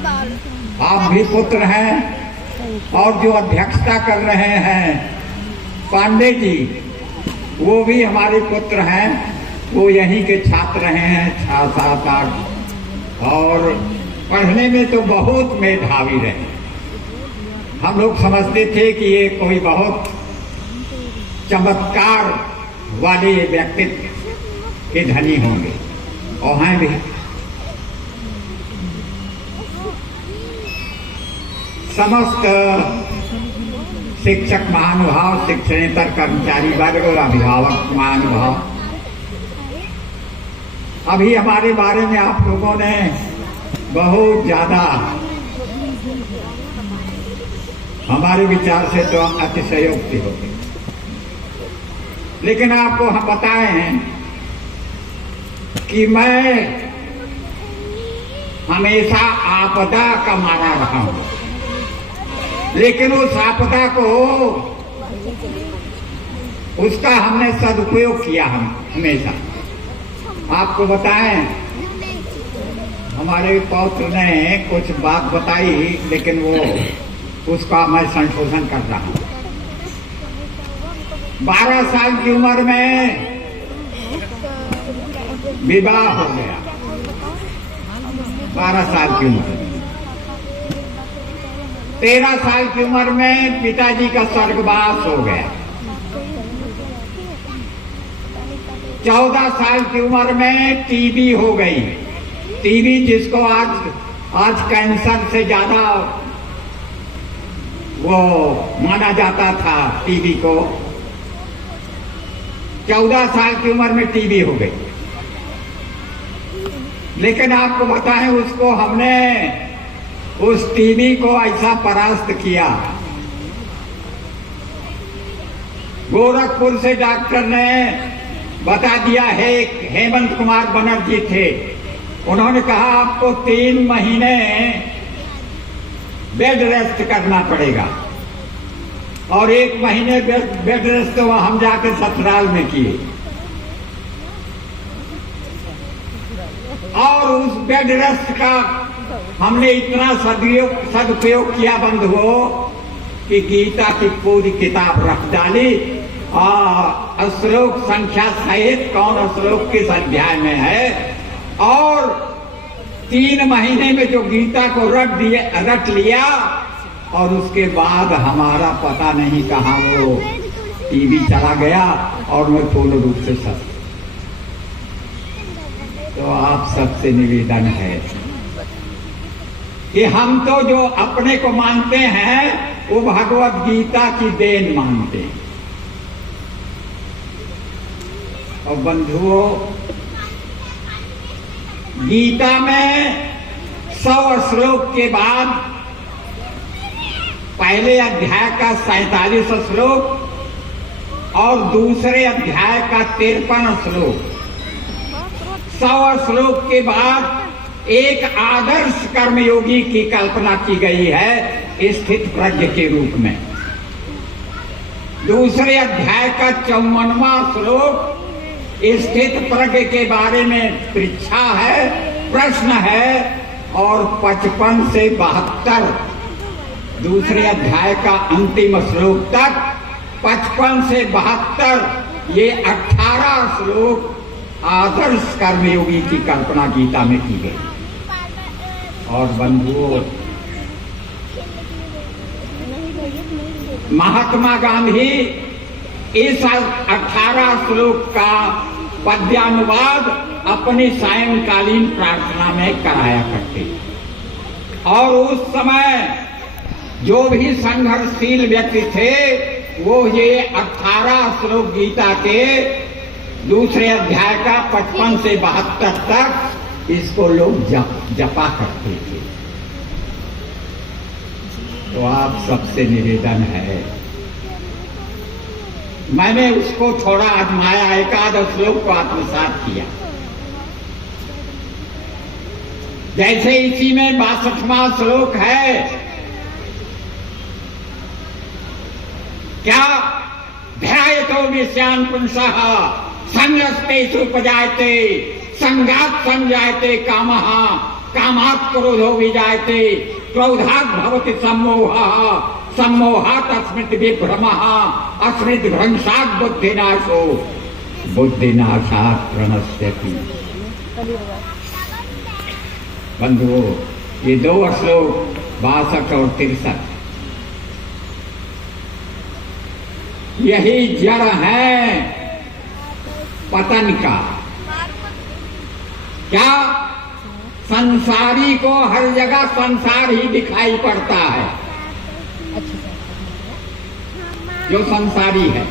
आप भी पुत्र हैं। और जो अध्यक्षता कर रहे हैं पांडे जी, वो भी हमारे पुत्र हैं। वो यहीं के छात्र रहे हैं 6, 7, 8 और पढ़ने में तो बहुत मेधावी रहे। हम लोग समझते थे कि ये कोई बहुत चमत्कार वाले व्यक्तित्व के धनी होंगे और हैं भी। समस्त शिक्षक महानुभाव, शिक्षणेतर कर्मचारी वर्ग और अभिभावक महानुभाव, अभी हमारे बारे में आप लोगों ने बहुत ज्यादा हमारे विचार से तो अतिशयोक्ति हो गई, लेकिन आपको हम बताए हैं कि मैं हमेशा आपदा का मारा रहा हूं, लेकिन उस आपदा को उसका हमने सदुपयोग किया। हम हमेशा आपको बताएं, हमारे पौत्र ने कुछ बात बताई, लेकिन वो उसका मैं संशोधन कर रहा हूं। 12 साल की उम्र में विवाह हो गया। 12 साल की उम्र में 13 साल की उम्र में पिताजी का स्वर्गवास हो गया। 14 साल की उम्र में टीबी हो गई। टीबी जिसको आज कैंसर से ज्यादा वो माना जाता था, टीबी को 14 साल की उम्र में टीबी हो गई। लेकिन आपको बताएं, उसको हमने उस टीबी को ऐसा परास्त किया। गोरखपुर से डॉक्टर ने बता दिया है, हेमंत कुमार बनर्जी थे, उन्होंने कहा आपको 3 महीने बेड रेस्ट करना पड़ेगा। और 1 महीने बेड रेस्ट तो हम जाके ससुराल में किए। और उस बेड रेस्ट का हमने इतना सदुपयोग किया बंधुओं कि गीता की पूरी किताब रख डाली और श्लोक संख्या सहित कौन श्लोक किस अध्याय में है। और 3 महीने में जो गीता को रट लिया और उसके बाद हमारा पता नहीं कहाँ वो टीबी चला गया और मैं पूर्ण रूप से स्वस्थ। तो आप सबसे निवेदन है कि हम तो जो अपने को मानते हैं वो भगवत गीता की देन मानते हैं। और बंधुओं, गीता में 100 श्लोक के बाद पहले अध्याय का 47 श्लोक और दूसरे अध्याय का 53 श्लोक, 100 श्लोक के बाद एक आदर्श कर्मयोगी की कल्पना की गई है स्थित प्रज्ञ के रूप में। दूसरे अध्याय का 54वां श्लोक स्थित प्रज्ञ के बारे में परीक्षा है, प्रश्न है। और 55 से 72 दूसरे अध्याय का अंतिम श्लोक तक 55 से 72 ये 18 श्लोक आदर्श कर्मयोगी की कल्पना गीता में की गई। और बंधुओं, महात्मा गांधी इस 18 श्लोक का पद्यानुवाद अपनी सायंकालीन प्रार्थना में कराया करते। और उस समय जो भी संघर्षशील व्यक्ति थे वो ये 18 श्लोक गीता के दूसरे अध्याय का 55 से 72 तक इसको लोग जपा करते थे। तो आप सबसे निवेदन है, मैंने उसको थोड़ा आजमाया, एकाध श्लोक को आत्मसात किया। जैसे इसी में 62वां श्लोक है, क्या ध्यायतो विषयान् पुंसः संगस्तेषु उपजायते संगात् संजायते कामः कामात् क्रोधो विजायते क्रोधात् भवति सम्मोहः सम्मोहात् स्मृति विभ्रमः स्मृति भ्रंशात् बुद्धिनाशो बुद्धिनाशात् प्रणश्यति। बंधुओं, ये 2 श्लोक 62 और 63 यही जड़ है पतन का। क्या संसारी को हर जगह संसार ही दिखाई पड़ता है। जो संसारी है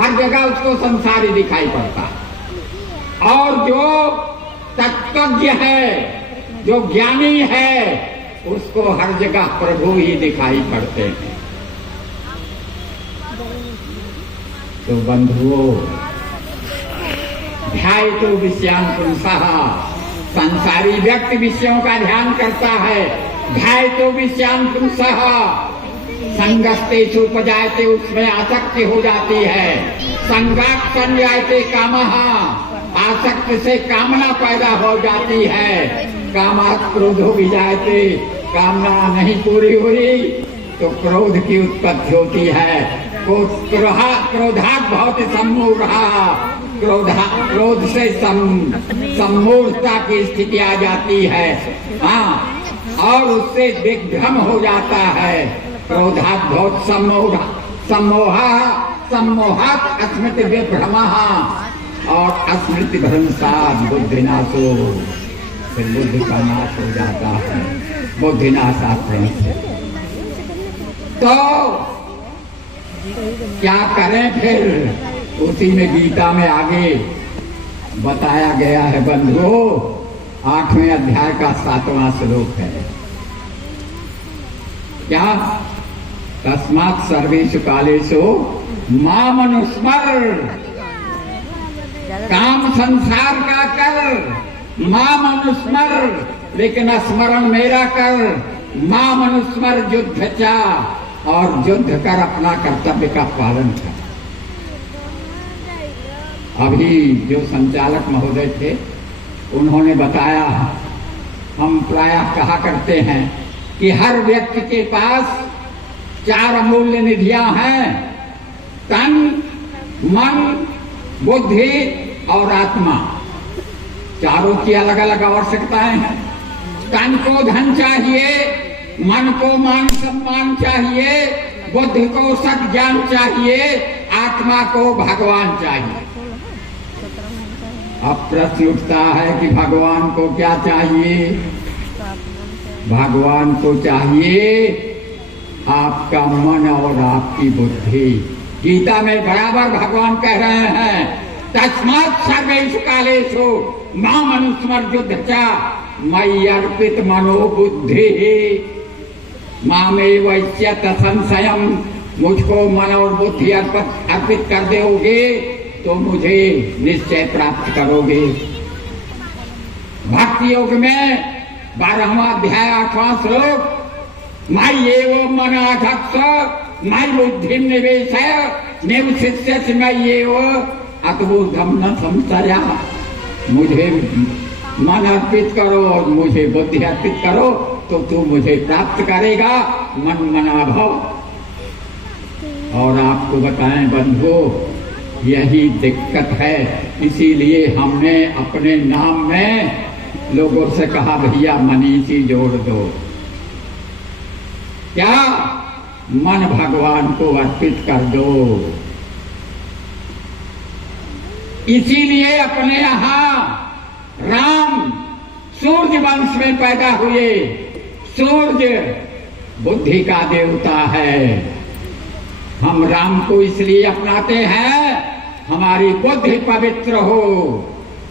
हर जगह उसको संसारी दिखाई पड़ता है, और जो तत्वज्ञ है, जो ज्ञानी है, उसको हर जगह प्रभु ही दिखाई पड़ते हैं। तो बंधुओं, ध्यायतो विषयान् पुंसः, संसारी व्यक्ति विषयों का ध्यान करता है। ध्यायतो विषयान् पुंसः, संगस्तेषु उपजायते, उसमें आसक्ति हो जाती है। संगात् संजायते कामः, आसक्ति से कामना पैदा हो जाती है। कामात् क्रोधो विजायते, कामना नहीं पूरी हुई तो क्रोध की उत्पत्ति होती है। क्रोधात् भवति सम्मूढ़ः, क्रोध से सम्मूढ़ता की स्थिति आ जाती है। हाँ, और उससे दिग्भ्रम हो जाता है। क्रोधात् भवति सम्मोहात् स्मृति विभ्रमः, और स्मृति भ्रंशात् बुद्धिनाशो, फिर बुद्धि का नाश हो जाता है। बुद्धिनाशात् प्रणश्यति। तो क्या करें फिर? उसी में गीता में आगे बताया गया है बंधुओं, 8वें अध्याय का 7वां श्लोक है। क्या? तस्मात् सर्वेषु कालेषु माम अनुस्मर, काम संसार का कर, माम अनुस्मर, लेकिन स्मरण मेरा कर। माम अनुस्मर युद्ध चा, और युद्ध कर अपना कर्तव्य का पालन कर। अभी जो संचालक महोदय थे उन्होंने बताया, हम प्रायः कहा करते हैं कि हर व्यक्ति के पास 4 अमूल्य निधियां हैं, तन, मन, बुद्धि और आत्मा। चारों की अलग अलग आवश्यकताएं हैं। तन को धन चाहिए, मन को मान सम्मान चाहिए, बुद्धि को सत ज्ञान चाहिए, आत्मा को भगवान चाहिए। अब प्रश्न उठता है कि भगवान को क्या चाहिए? भगवान को चाहिए आपका मन और आपकी बुद्धि। गीता में बराबर भगवान कह रहे हैं, तस्मात् सर्वेषु कालेषु माम अनुस्मर युद्ध चा, मयि अर्पित मनो बुद्धि, मामेव इच्छत संशयम, मुझको मन और बुद्धि अर्पित कर दोगे तो मुझे निश्चय प्राप्त करोगे। भक्ति योग में 12वां अध्याय 8वां श्लोक, मयि एव मनाधत्स मयि बुद्धि निवेशय निवसिष्यसि मयि एव अतबोधम न संशया। मुझे मन अर्पित करो और मुझे बुद्धि अर्पित करो तो तू मुझे प्राप्त करेगा, मन मना भव। और आपको बताएं बंधुओं, यही दिक्कत है। इसीलिए हमने अपने नाम में लोगों से कहा, भैया मनीषी जोड़ दो। क्या? मन भगवान को अर्पित कर दो। इसीलिए अपने यहाँ राम सूर्य वंश में पैदा हुए। सूर्य बुद्धि का देवता है। हम राम को इसलिए अपनाते हैं हमारी बुद्धि पवित्र हो।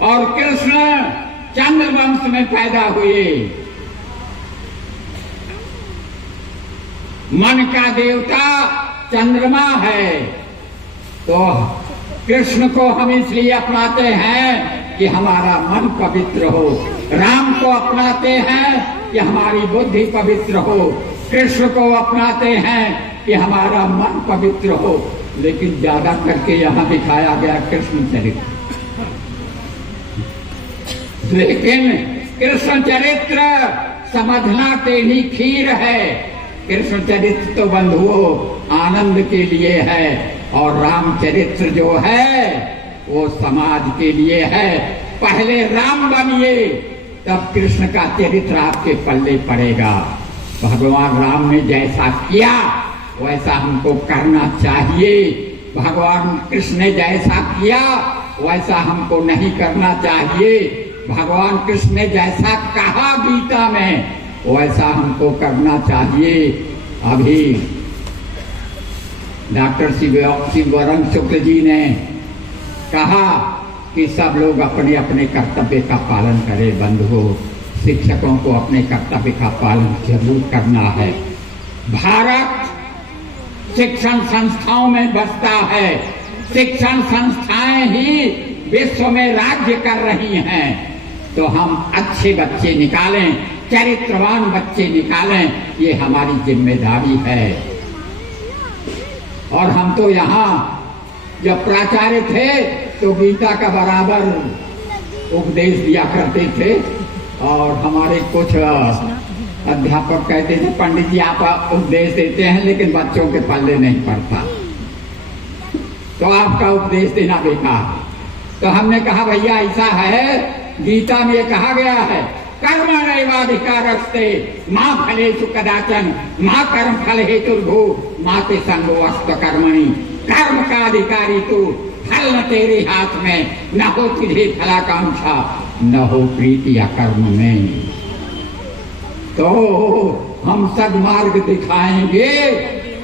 और कृष्ण चंद्र वंश में पैदा हुए। मन का देवता चंद्रमा है। तो कृष्ण को हम इसलिए अपनाते हैं कि हमारा मन पवित्र हो। राम को अपनाते हैं कि हमारी बुद्धि पवित्र हो। कृष्ण को अपनाते हैं कि हमारा मन पवित्र हो। लेकिन ज्यादा करके यहाँ दिखाया गया कृष्ण चरित्र। लेकिन कृष्ण चरित्र समझना तेरी खीर है। कृष्ण चरित्र तो बंधुओं आनंद के लिए है, और रामचरित्र जो है वो समाज के लिए है। पहले राम बनिए, तब कृष्ण का चरित्र आपके पल्ले पड़ेगा। भगवान राम ने जैसा किया वैसा हमको करना चाहिए। भगवान कृष्ण ने जैसा किया वैसा हमको नहीं करना चाहिए। भगवान कृष्ण ने जैसा कहा गीता में वैसा हमको करना चाहिए। अभी डॉक्टर शिववरण शुक्ल जी ने कहा कि सब लोग अपने अपने कर्तव्य का पालन करें। बंधुओं, शिक्षकों को अपने कर्तव्य का पालन जरूर करना है। भारत शिक्षण संस्थाओं में बसता है। शिक्षण संस्थाएं ही विश्व में राज्य कर रही हैं। तो हम अच्छे बच्चे निकालें, चरित्रवान बच्चे निकालें, ये हमारी जिम्मेदारी है। और हम तो यहाँ जब प्राचार्य थे तो गीता का बराबर उपदेश दिया करते थे, और हमारे कुछ अध्यापक कहते थे पंडित जी आप उपदेश देते हैं लेकिन बच्चों के पल्ले नहीं पड़ता, तो आपका उपदेश देना बेकार। तो हमने कहा भैया ऐसा है, गीता में ये कहा गया है कर्मण्येवाधिकारस्ते मां फलेषु कदाचन मां कर्म फल हेतुर्भू मां ते संगोऽस्त्व कर्मणि। कर्म का अधिकारी तू, फल न तेरे हाथ में, न हो तुझे फलाकांक्षा, न हो प्रीति या कर्म में। तो हम सद्मार्ग दिखाएंगे,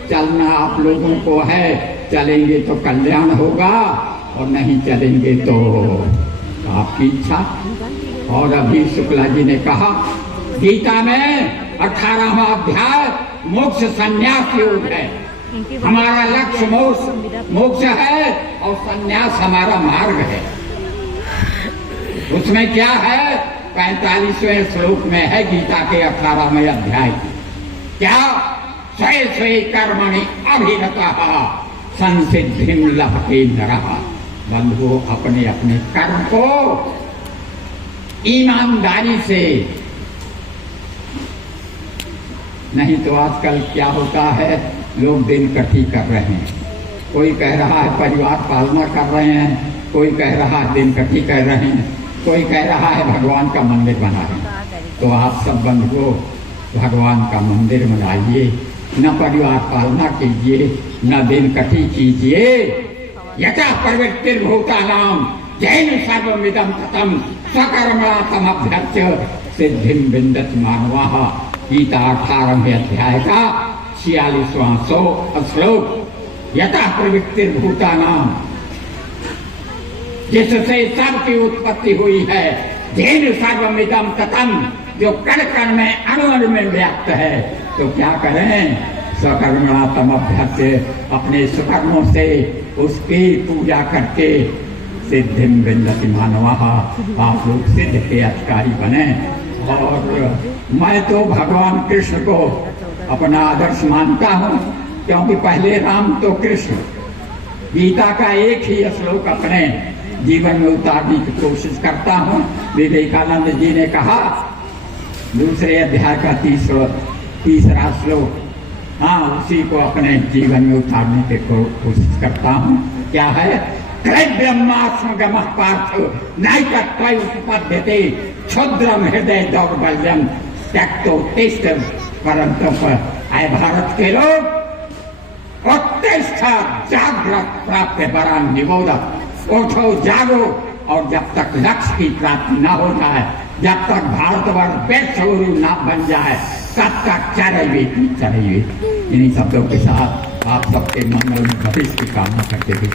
चलना आप लोगों को है। चलेंगे तो कल्याण होगा, और नहीं चलेंगे तो आपकी इच्छा। और अभी शुक्ला जी ने कहा गीता में 18वां अध्याय मोक्ष संन्यास योग है। हमारा लक्ष्य मोक्ष है, और संन्यास हमारा मार्ग है। उसमें क्या है, 45वें श्लोक में है गीता के 18वें अध्याय। क्या स्वे स्वे कर्मणि अभिरतः संसिद्धिं लभते नरः। बंधुओं, अपने अपने कर्म को ईमानदारी से, नहीं तो आजकल क्या होता है, लोग दिन कटी कर रहे हैं। कोई कह रहा है परिवार पालना कर रहे हैं, कोई कह रहा है दिन कटी कर रहे हैं, कोई कह रहा है भगवान का मंदिर बना रहे हैं। तो आप सब बंधुओं भगवान का मंदिर बनाइए, न परिवार पालना कीजिए, न दिन कटी कीजिए। यथा प्रवृत्तिर्भूतानां जैन सर्वमिदं ततं स्वकर्मणा तमभ्यर्च्य सिद्धिं विन्दति मानवः। गीता 18वें अध्याय का 46वां श्लोक। यथा प्रवृत्तिर्भूतानां, जिससे सबकी उत्पत्ति हुई है, जैन सर्वमिदं ततं, जो कण कण में अणु अणु में व्याप्त है। तो क्या करें, स्वकर्मणा तमभ्यर्च्य, अपने स्वकर्मों से उसकी पूजा करके सिद्धिं विन्दति मानवः, आप लोग सिद्ध के अधिकारी बने। और मैं तो भगवान कृष्ण को अपना आदर्श मानता हूँ, क्योंकि पहले राम तो कृष्ण। गीता का एक ही श्लोक अपने जीवन में उतारने की कोशिश करता हूँ। विवेकानंद जी ने कहा दूसरे अध्याय का तीसरा श्लोक, हाँ उसी को अपने जीवन में उतारने की कोशिश करता हूँ। क्या है, ब्रह्मास्मगमः पार्थ नैकत्वय उपपद्यते क्षुद्रम हृदय दौर्बल्यम त्यक्तोत्तिष्ठ परन्तप। आए भारत के लोग, उत्तिष्ठ जागृत प्राप्य वरान निबोध। उठो जागो, और जब तक लक्ष्य की प्राप्ति न हो जाए, जब तक भारतवर्ष वैश्वगुरु न बन जाए, तब तक चढ़ाइए। इन्हीं शब्दों के साथ आप सबके मंगल भविष्य की कामना करते हुए